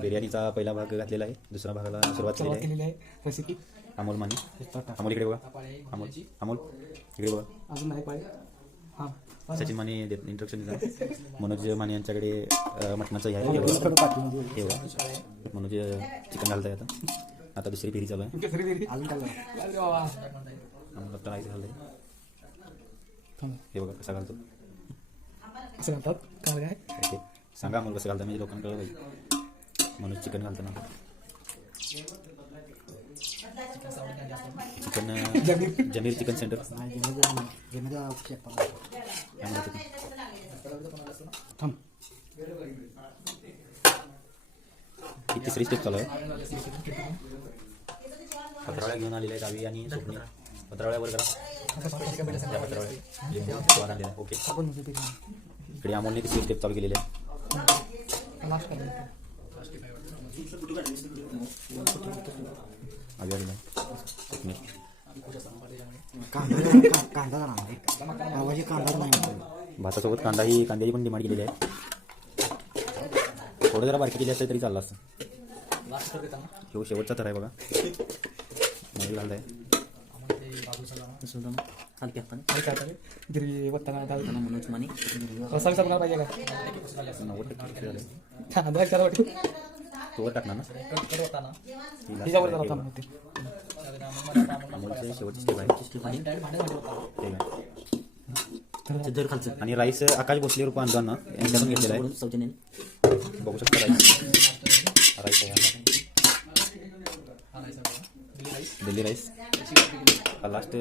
बिर्याणीचा पहिला भाग घातलेला आहे, दुसऱ्या भागाला सुरुवात केलेली आहे. रेसिपी अमोल माने, अमोल इकडे बघा, अमोल इकडे बघा. अजून नाही पाहिजे. हां सचिन माने इंट्रोडक्शन दिलं. मनोज माने यांच्याकडे मटणाचं हे आहे. हे बघा मनोज चिकन घालत आहे आता दुसरी फेरी चालू आहे. अजून काय अमोल राईस घालत आहे. हे बघा कसा घालतो. असं घालतात काय काय ओके सांगा अमोल कसं घालतं म्हणजे लोकांकडे पाहिजे. मनोज चिकन घालताना चिकन जमीर चिकन सेंटर थांब. ही तिसरी स्टेप चालू आहे. पत्रावळ्या घेऊन आलेल्या आहेत आवी आणि स्वप्नी. पत्रावळ्यावर करा त्या पत्रावळ्या लिंबू स्वाद आणलेला आहे. ओके इकडे अमोलने तिसरी स्टेप चालू केलेली आहे. लास्ट करायचं. आवी आलेला आहे. स्वप्नी भातासोबत कांद्याची पण डिमांड केलेली आहे. थोडं जरा बारकी केली असते तरी चाललं असतं. शेवटचा तर आहे बघा. मध्ये घालत आहे गिरी वत्ताना डालताना मनोज माने रसा बिसा बनवायला पाहिजे का? 90% झालं. कांदा एक चार वाटी तोवर टाकणार ना हिच्यावर जरा थांब होते. अमोलचे शेवटची स्टेप आहे. ठीक आहे जर खालचं आणि राईस आकाश भोसले रूप अंदाना यांच्यातून घेतलेला आहे. सौजन्याने बघू शकता राईस आहे दिल्ली राईस लास्ट हे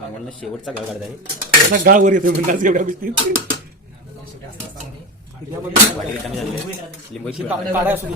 अमोलनं शेवटचा गाळ काढत आहे. गावर येतो म्हणतात एवढ्या गोष्टी वाटी रिकामी झालेली आहे. लिंबू काढाय असू दे.